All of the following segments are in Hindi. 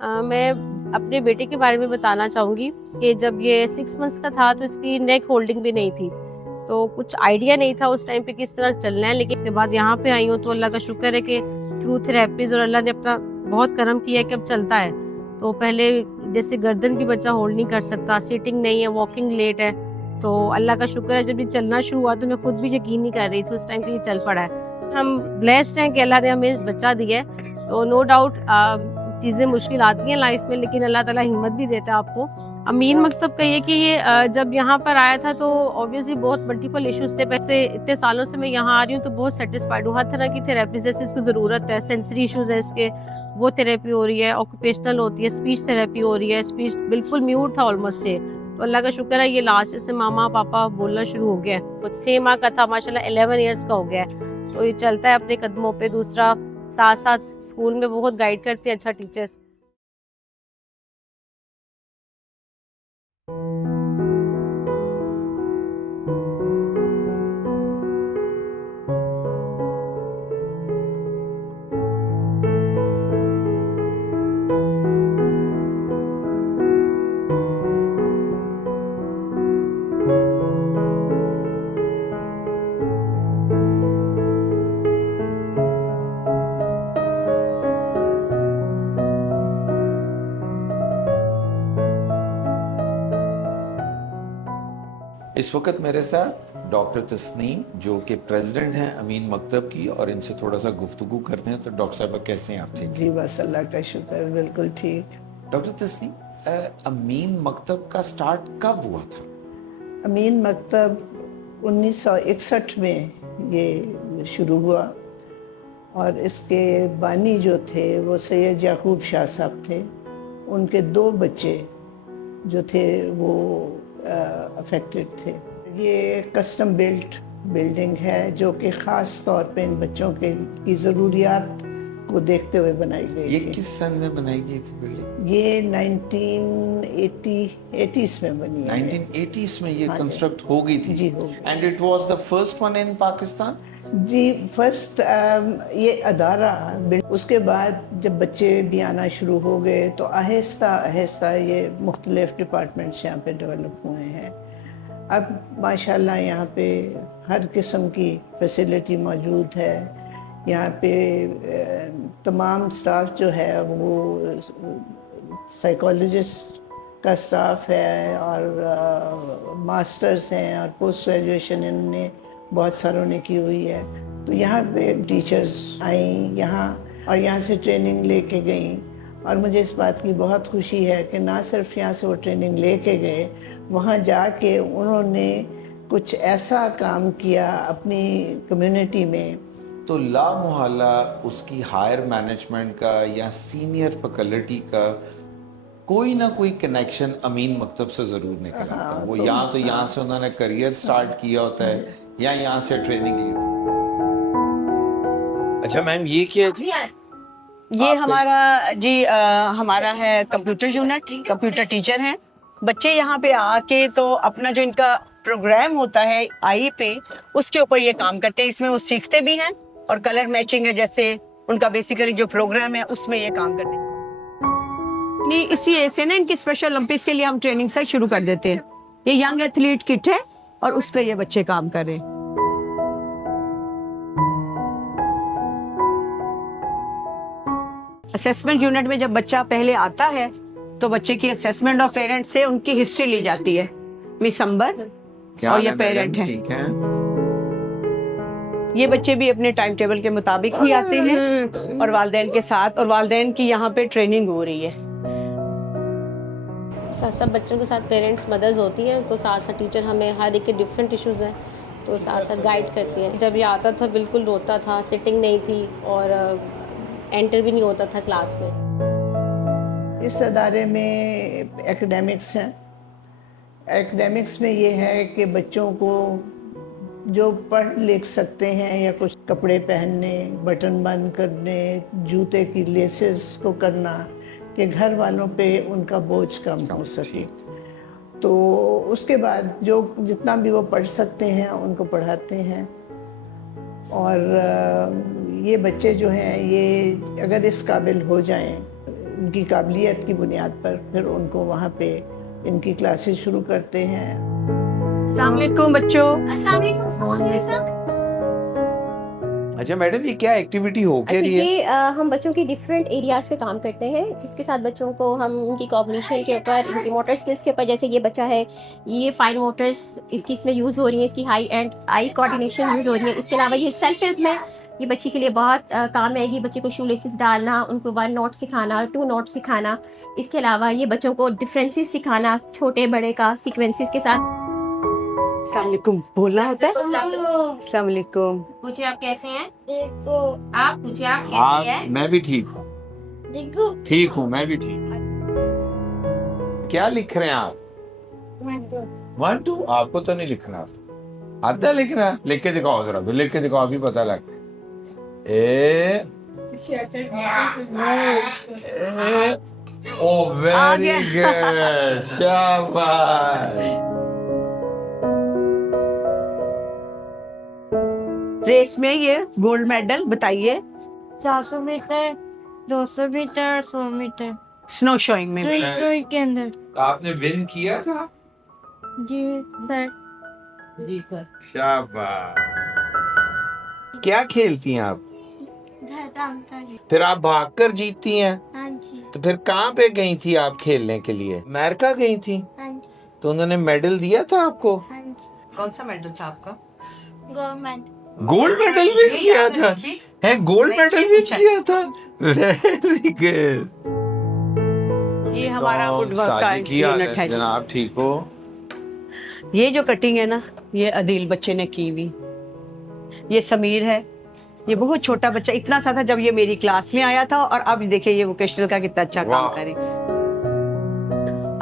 मैं अपने बेटे के बारे में बताना चाहूँगी कि जब ये 6 मंथ्स का था तो इसकी नेक होल्डिंग भी नहीं थी। तो कुछ आइडिया नहीं था उस टाइम पे किस तरह चलना है, लेकिन उसके बाद यहाँ पे आई हूँ तो अल्लाह का शुक्र है कि थ्रू थेरेपीज़ और अल्लाह ने अपना बहुत करम किया है कि अब चलता है। तो पहले जैसे गर्दन भी बच्चा होल्ड नहीं कर सकता, सिटिंग नहीं है, वॉकिंग लेट है। तो अल्लाह का शुक्र है जब ये चलना शुरू हुआ तो मैं खुद भी यकीन नहीं कर रही थी उस टाइम कि ये चल पड़ा है। हम ब्लेस्ड हैं कि अल्लाह ने हमें बच्चा दिया है। तो नो डाउट चीज़ें मुश्किल आती हैं लाइफ में, लेकिन अल्लाह ताला हिम्मत भी देता है आपको। अमीन मकतब का ये कि ये जब यहाँ पर आया था तो ऑब्वियसली बहुत मल्टीपल इश्यूज थे। वैसे इतने सालों से मैं यहाँ आ रही हूँ तो बहुत सेटिस्फाइड हूँ। हर तरह की थेरेपी जैसे इसको ज़रूरत है, सेंसरी इश्यूज है इसके, वो थेरेपी हो रही है, ऑक्यूपेशनल होती है, स्पीच थेरेपी हो रही है। स्पीच बिल्कुल म्यूट था ऑलमोस्ट ये, तो अल्लाह का शुक्र है ये लास्ट से मामा पापा बोलना शुरू हो गया है। कुछ 6 माह का था, माशाल्लाह 11 ईयर्स का हो गया है। तो ये चलता है अपने कदमों पे। दूसरा साथ साथ स्कूल में बहुत गाइड करते हैं, अच्छा टीचर्स। इस वक्त मेरे साथ डॉक्टर तस्नीम जो कि प्रेसिडेंट हैं अमीन मकतब की, और इनसे थोड़ा सा गुफ्तगू करते हैं। तो डॉक्टर साहब कैसे हैं आप? ठीक जी बस अल्लाह का शुक्र, बिल्कुल ठीक। डॉक्टर तस्नीम, अमीन मकतब का स्टार्ट कब हुआ था? अमीन मकतब 1961 में ये शुरू हुआ और इसके बानी जो थे वो सैयद याकूब शाह साहब थे। उनके 2 बच्चे जो थे वो अफेक्टेड थे। ये कस्टम बिल्ट बिल्डिंग है जो कि ख़ास तौर पे इन बच्चों की ज़रूरियात को देखते हुए बनाई गई ये थी। किस सन में बनाई गई थी बिल्डिंग? ये 1980s में बनी है। 1980s में ये हाँ कंस्ट्रक्ट हो गई थी? जी, हो गई। And it was the first one in Pakistan? जी फर्स्ट ये अदारा उसके बाद जब बच्चे भी आना शुरू हो गए तो आहिस्ता आहिस्ता ये मुख्तलिफ डिपार्टमेंट्स यहाँ पे डेवलप हुए हैं। अब माशाल्लाह यहाँ पे हर किस्म की फैसिलिटी मौजूद है। यहाँ पे तमाम स्टाफ जो है वो साइकोलॉजिस्ट का स्टाफ है और मास्टर्स हैं और पोस्ट ग्रेजुएशन इन्होंने बहुत सारों ने की हुई है। तो यहाँ पे टीचर्स आई यहाँ और यहाँ से ट्रेनिंग लेके गई, और मुझे इस बात की बहुत खुशी है कि ना सिर्फ यहाँ से वो ट्रेनिंग लेके गए, वहाँ जाके उन्होंने कुछ ऐसा काम किया अपनी कम्युनिटी में। तो ला मुहल्ला उसकी हायर मैनेजमेंट का या सीनियर फैकल्टी का कोई ना कोई कनेक्शन अमीन मकतब से जरूर निकल आता है। वो यहाँ तो यहाँ से उन्होंने करियर स्टार्ट किया होता है या यहाँ से ट्रेनिंग ली होती है। अच्छा मैम, ये क्या है? ये हमारा हमारा है कंप्यूटर यूनिट, कंप्यूटर टीचर हैं। बच्चे यहाँ पे आके तो अपना जो इनका प्रोग्राम होता है आई पे, उसके ऊपर ये काम करते हैं। इसमें वो सीखते भी हैं और कलर मैचिंग है, जैसे उनका बेसिकली जो प्रोग्राम है उसमें ये काम करते हैं। नहीं, इसी ऐसे ना इनकी स्पेशल ओलंपिक्स के लिए हम ट्रेनिंग से शुरू कर देते हैं। ये यंग एथलीट किट है और उस पर ये बच्चे काम कर रहे हैं। असेसमेंट यूनिट में जब बच्चा पहले आता है तो बच्चे की असेसमेंट ऑफ पेरेंट्स से उनकी हिस्ट्री ली जाती है। मिस अंबर और ये पेरेंट है। ठीक है। ये बच्चे भी अपने टाइम टेबल के मुताबिक ही आते हैं और वालिदैन के साथ, और वालिदैन की यहाँ पे ट्रेनिंग हो रही है। सब बच्चों के साथ पेरेंट्स मदर्स होती हैं, तो साथ साथ टीचर हमें हर एक के डिफरेंट इश्यूज़ हैं तो साथ साथ गाइड करती हैं। जब ये आता था बिल्कुल रोता था, सिटिंग नहीं थी और एंटर भी नहीं होता था क्लास में। इस अदारे में एकेडमिक्स हैं। एकेडमिक्स में ये है कि बच्चों को जो पढ़ लिख सकते हैं या कुछ कपड़े पहनने, बटन बंद करने, जूते की लेसेस को करना, कि घर वालों पे उनका बोझ कम हो सके। तो उसके बाद जो जितना भी वो पढ़ सकते हैं उनको पढ़ाते हैं। और ये बच्चे जो हैं ये अगर इस काबिल हो जाएं, उनकी काबिलियत की बुनियाद पर फिर उनको वहाँ पे इनकी क्लासेस शुरू करते हैं। अस्सलाम वालेकुम बच्चों। अच्छा मैडम, ये क्या एक्टिविटी हो क्या अच्छा रही है? ये हम बच्चों के डिफरेंट एरियाज पे काम करते हैं, जिसके साथ बच्चों को हम उनकी कॉग्निशन के ऊपर, इनकी मोटर स्किल्स के ऊपर, जैसे ये बच्चा है, ये फाइन मोटर्स इसकी इसमें यूज़ हो रही है, इसकी high and eye coordination use हो रही है। इसके अलावा ये सेल्फ हेल्प में ये बच्ची के लिए बहुत काम आएगी। बच्चे को शू लेसिस डालना, उनको 1 नोट सिखाना, 2 नोट सिखाना। इसके अलावा ये बच्चों को डिफरेंसेस सिखाना, छोटे बड़े का सीक्वेंसेस के साथ। अस्सलाम वालेकुम बोलना होता है। अस्सलाम वालेकुम। पूछिए आप कैसे हैं? आप पूछिए आप कैसे हाँ, हैं? मैं भी ठीक हूँ, ठीक हूँ, मैं भी ठीक हूँ। क्या लिख रहे हैं आप? 1 2। आपको तो नहीं लिखना आता है लिखना? लिख के दिखाओ जरा, लिख के दिखाओ, अभी पता लग। ए ओ वेरी गुड, शाबाश। रेस में ये गोल्ड मेडल बताइए। 400 metre, 200 metre, 100 metre, snow shoeing में। सुई के अंदर। आपने विन किया था? जी सर। जी सर। शाबाश। क्या खेलती हैं आप? फिर आप भागकर जीतती हैं? हाँ जी, तो फिर कहाँ पे गई थी आप खेलने के लिए? अमेरिका गई थी? हाँ जी, तो उन्होंने मेडल दिया था आपको? हाँ जी। कौन सा मेडल था आपका? गवर्नमेंट। गोल्ड मेडल विन किया था? है गोल्ड मेडल विन किया था? Very good. ये हमारा वुडवर्क का यूनिट है। जनाब ठीक हो? ये जो कटिंग है ना, ये अदील बच्चे ने की हुई। ये समीर है, ये बहुत छोटा बच्चा, इतना सा था जब ये मेरी क्लास में आया था, और अब देखिए ये वोकेशनल का कितना अच्छा काम करे।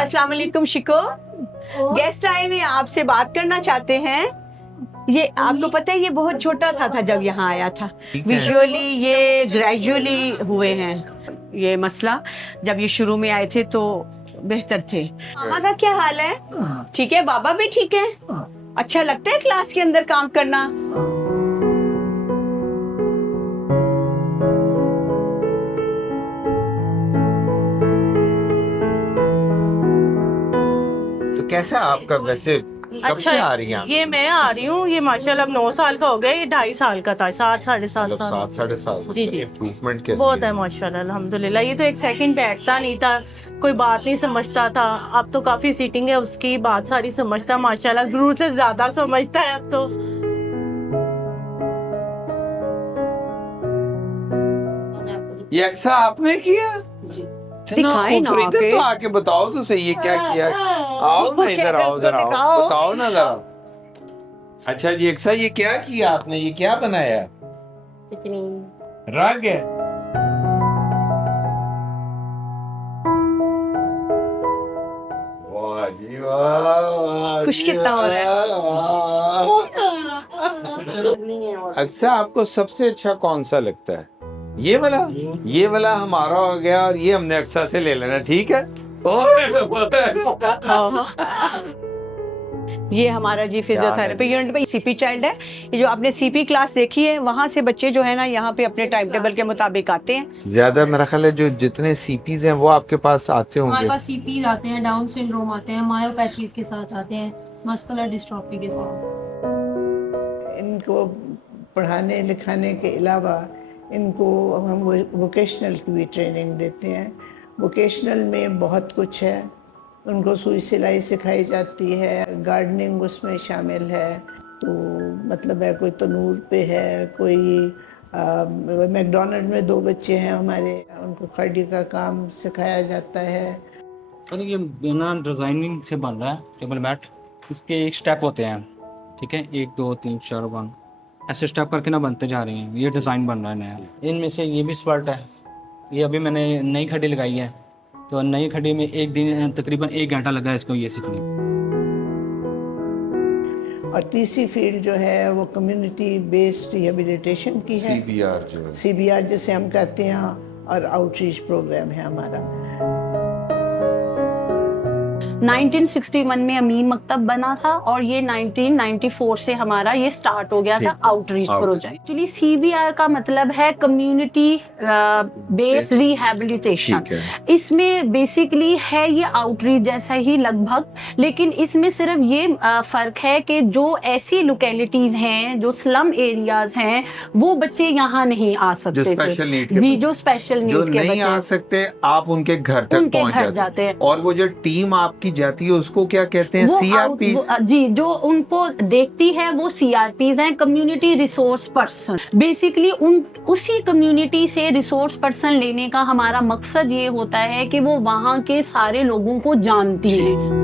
अस्सलाम वालेकुम शिको, गेस्ट आए हुए आपसे बात करना चाहते हैं। ये आपको पता है ये बहुत छोटा सा था जब यहाँ आया था। विजुअली ये ग्रेजुअली हुए हैं। ये मसला जब ये शुरू में आए थे तो बेहतर थे। मामा का क्या हाल है? ठीक है, बाबा भी ठीक है। अच्छा लगता है क्लास के अंदर काम करना? तो कैसा आपका वैसे कब से आ रही हैं? ये मैं आ रही हूँ, ये माशाल्लाह अब 9 साल का हो गया, ये 2.5 साल का था, 7 साढ़े 7 मतलब साल। 7 साढ़े 7 जी, जी। इम्प्रूवमेंट कैसी बहुत है माशाल्लाह अल्हम्दुलिल्लाह। ये तो एक सेकंड बैठता नहीं था, कोई बात नहीं समझता था, अब तो काफी सीटिंग है उसकी, बात सारी समझता है माशाल्लाह, जरूर से ज्यादा समझता है अब तो। ये अक्सा आपने किया? इतना दिखाए ना खूबसूरत है, आके। तो आके बताओ तो सही, ये क्या किया? आओ ना इधर, आओ इधर, आओ दिखाओ। बताओ ना जरा। अच्छा जी अक्सा, ये क्या किया आपने? ये क्या बनाया? इतनी रंग है? वाह जी वाह, खुश कितना हो रहा है? अक्सा आपको सबसे अच्छा कौन सा लगता है? ये वाला हमारा हो गया, और ये हमने अक्सा से ले लेना, ठीक है? ये हमारा जी फिजियोथेरेपी यूनिट में सीपी चाइल्ड है। ये जो आपने सीपी क्लास देखी है, वहाँ से बच्चे जो है ना यहाँ पे अपने टाइम टेबल के मुताबिक आते हैं। ज्यादा मेरा ख्याल है जो जितने सीपीज हैं वो आपके पास आते हमारे होंगे। पास सीपीज आते हैं, डाउन सिंड्रोम आते हैं, मायोपैथीज के साथ आते हैं, मस्कुलर डिस्ट्रॉफी के साथ। इनको पढ़ाने लिखाने के अलावा इनको हम वोकेशनल की भी ट्रेनिंग देते हैं। वोकेशनल में बहुत कुछ है, उनको सुई सिलाई सिखाई जाती है, गार्डनिंग उसमें शामिल है। तो मतलब है कोई तनूर पे है, कोई मैकडोनल्ड में 2 बच्चे हैं हमारे, उनको खड़ी का काम सिखाया जाता है। सर ये बिना डिज़ाइनिंग से बन रहा है टेबल मैट। इसके एक स्टेप होते हैं, ठीक है, 1 2 3 4 1 ऐसे स्टेप करके ना बनते जा रहे हैं। ये डिज़ाइन बन रहा है नया। इनमें से ये भी स्पर्ट है, ये अभी मैंने नई खड़ी लगाई है, तो नई खड़ी में एक दिन तकरीबन 1 घंटा लगा है इसको ये सीखने। और तीसरी फील्ड जो है वो कम्युनिटी बेस्ड रिहेबिलिटेशन की है, सीबीआर जो है, CBR जिसे हम कहते हैं, और आउटरीच प्रोग्राम है हमारा। 1961 में अमीन मकतब बना था और ये 1994 से हमारा ये स्टार्ट हो गया था आउटरीच प्रोजेक्ट। एक्चुअली CBR का मतलब है कम्युनिटी बेस्ड रिहैबिलिटेशन। इसमें बेसिकली है ये आउटरीच जैसा ही लगभग, लेकिन इसमें सिर्फ ये फर्क है कि जो ऐसी लोकेलिटीज हैं, जो स्लम एरियाज हैं, वो बच्चे यहाँ नहीं आ सकते, जो स्पेशल नीड जो नहीं बच्चे आ सकते, आप उनके घर तक पहुंच जाते हैं। और वो जो टीम आपकी जाती है उसको क्या कहते हैं? CRPs। जी, जो उनको देखती है वो CRPs हैं, कम्युनिटी रिसोर्स पर्सन। बेसिकली उसी कम्युनिटी से रिसोर्स पर्सन लेने का हमारा मकसद ये होता है कि वो वहाँ के सारे लोगों को जानती हैं।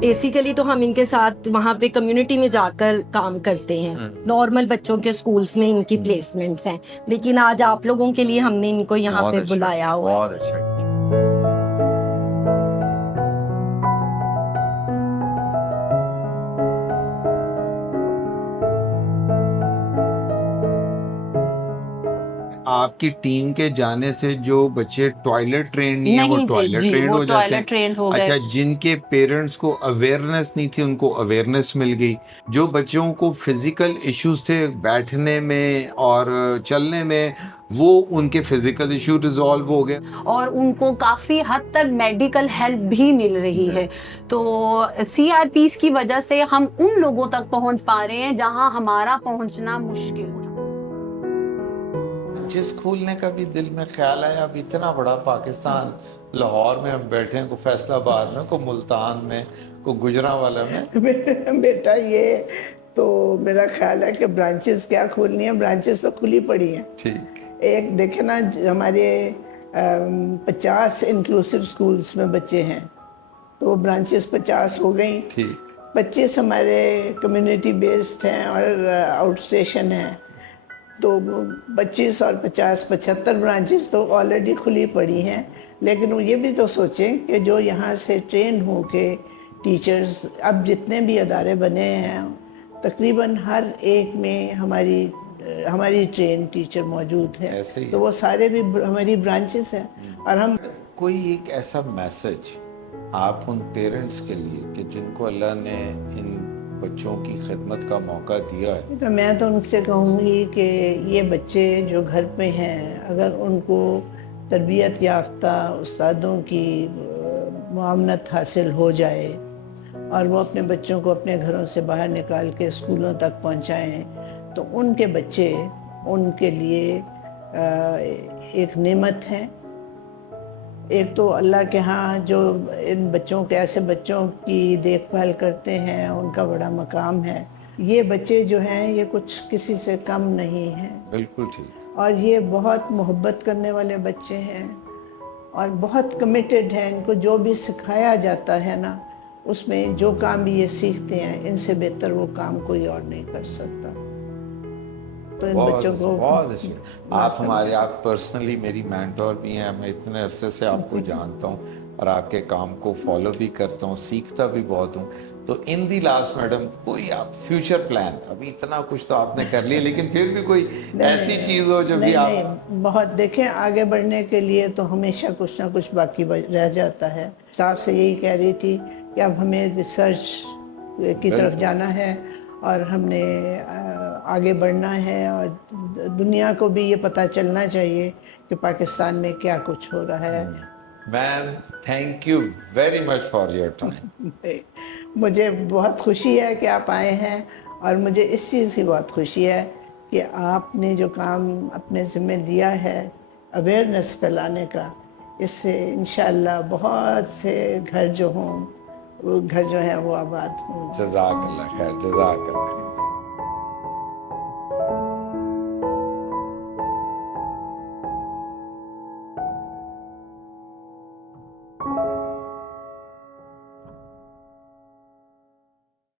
बेसिकली तो हम इनके साथ वहाँ पे कम्युनिटी में जाकर काम करते हैं। नॉर्मल बच्चों के स्कूल्स में इनकी प्लेसमेंट्स हैं, लेकिन आज आप लोगों के लिए हमने इनको यहाँ पे बुलाया हुआ है। बहुत अच्छा। आपकी टीम के जाने से जो बच्चे टॉयलेट ट्रेन नहीं है वो टॉयलेट ट्रेन हो जाते हैं। अच्छा, जिनके पेरेंट्स को अवेयरनेस नहीं थी उनको अवेयरनेस मिल गई। जो बच्चों को फिजिकल इश्यूज थे बैठने में और चलने में, वो उनके फिजिकल इशू रिजॉल्व हो गए और उनको काफ़ी हद तक मेडिकल हेल्प भी मिल रही है। तो CRPs की वजह से हम उन लोगों तक पहुंच पा रहे हैं जहां हमारा पहुंचना मुश्किल था। जिस खोलने का भी दिल में ख्याल आया, अब इतना बड़ा पाकिस्तान, लाहौर में हम बैठे हैं, को फैसलाबाद में, को मुल्तान में, को गुजरांवाला में। बेटा ये तो मेरा ख्याल है कि ब्रांचेस क्या खोलनी है, ब्रांचेस तो खुली पड़ी हैं। ठीक। एक देखे ना, हमारे 50 इंक्लूसिव स्कूल्स में बच्चे हैं, तो वो ब्रांचेस 50 हो गई। ठीक। 25 हमारे कम्युनिटी बेस्ड हैं और आउट स्टेशन हैं, तो 25 और 50 75 ब्रांचेस तो ऑलरेडी खुली पड़ी हैं। लेकिन वो ये भी तो सोचें कि जो यहाँ से ट्रेन हो के टीचर्स, अब जितने भी अदारे बने हैं तकरीबन हर एक में हमारी ट्रेन टीचर मौजूद है, तो वो सारे भी हमारी ब्रांचेस हैं। और हम कोई एक ऐसा मैसेज आप उन पेरेंट्स के लिए कि जिनको अल्लाह ने इन बच्चों की खिदमत का मौका दिया है? तो मैं तो उनसे कहूँगी कि ये बच्चे जो घर पे हैं, अगर उनको तरबियत याफ्ता उस्तादों की मुआवनत हासिल हो जाए और वो अपने बच्चों को अपने घरों से बाहर निकाल के स्कूलों तक पहुँचाएँ, तो उनके बच्चे उनके लिए एक नेमत हैं। एक तो अल्लाह के यहाँ जो इन बच्चों के, ऐसे बच्चों की देखभाल करते हैं, उनका बड़ा मकाम है। ये बच्चे जो हैं ये कुछ किसी से कम नहीं हैं। बिल्कुल ठीक। और ये बहुत मोहब्बत करने वाले बच्चे हैं और बहुत कमिटेड हैं। इनको जो भी सिखाया जाता है ना, उसमें जो काम भी ये सीखते हैं, इनसे बेहतर वो काम कोई और नहीं कर सकता। तो इन बच्चों को बहुत अच्छे। आप पर्सनली मेरी मेंटोर भी हैं। मैं इतने अरसे से आपको जानता हूँ और आपके काम को फॉलो भी करता हूँ, सीखता भी बहुत हूँ। तो इन दी लास्ट मैडम, कोई आप फ्यूचर प्लान, अभी इतना कुछ तो आपने कर लिया, लेकिन फिर भी कोई ऐसी चीज़ हो जो भी आप बहुत देखें, आगे बढ़ने के लिए तो हमेशा कुछ ना कुछ बाकी रह जाता है। स्टाफ से यही कह रही थी कि अब हमें रिसर्च की तरफ जाना है और हमने आगे बढ़ना है और दुनिया को भी ये पता चलना चाहिए कि पाकिस्तान में क्या कुछ हो रहा है। Ma'am, thank you very much for your time. मुझे बहुत खुशी है कि आप आए हैं और मुझे इस चीज़ की बहुत खुशी है कि आपने जो काम अपने ज़िम्मे लिया है अवेयरनेस फैलाने का, इससे इंशाअल्लाह बहुत से घर जो हों, वो घर जो है वो आबाद हों। जज़ाकल्लाह खैर, जज़ाकल्लाह।